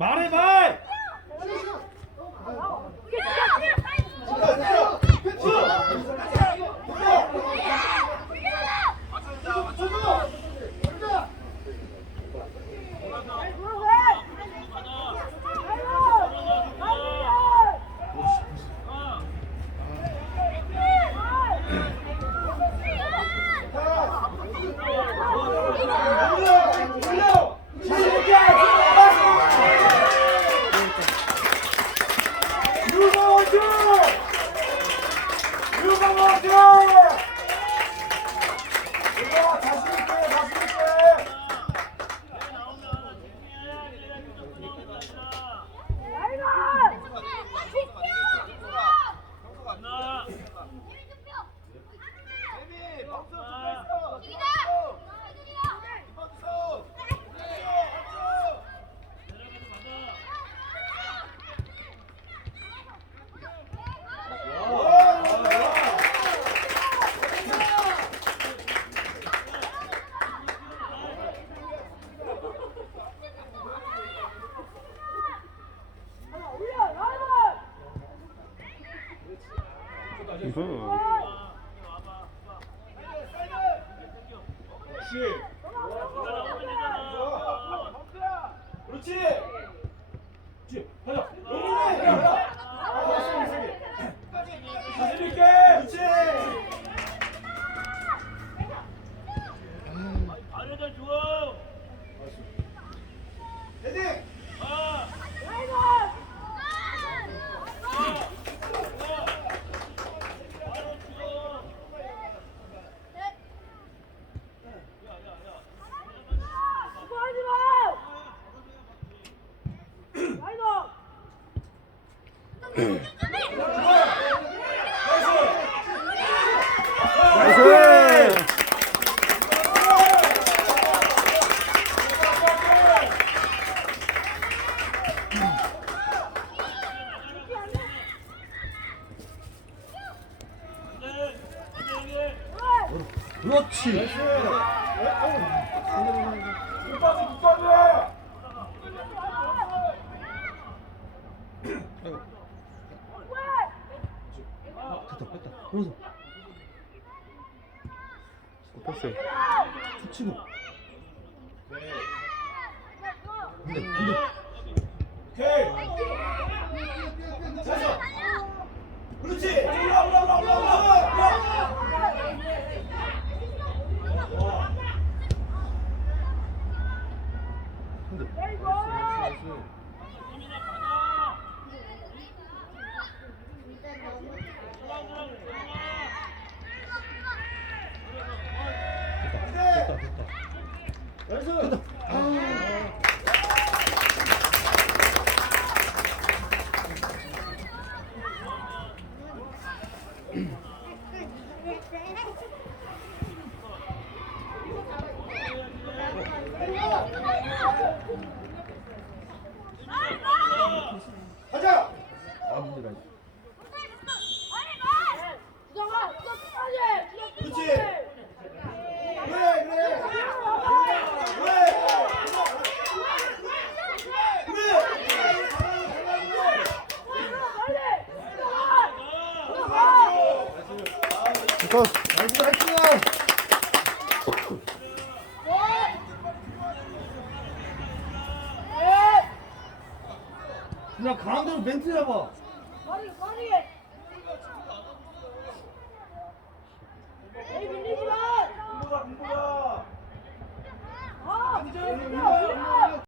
말해봐! 이거 자신 있게 자신 있게. 그렇지. 그렇지. 그렇지. 가자. 영민이. 가자. 자신 있게. 그렇지. 헤딩. 나이스! 그렇지. 됐다. 그러서. 패스. 치고. 근데, 근데. 오케이. 됐어. 그렇지. 올라 올라 올라 올라 올라. 근데. 됐다, 됐다. 나이스. 가자. 아, 있어. 그렇지. 그래 그래. 그래. 그냥 가운데로 멘트 잡아. 공부다 공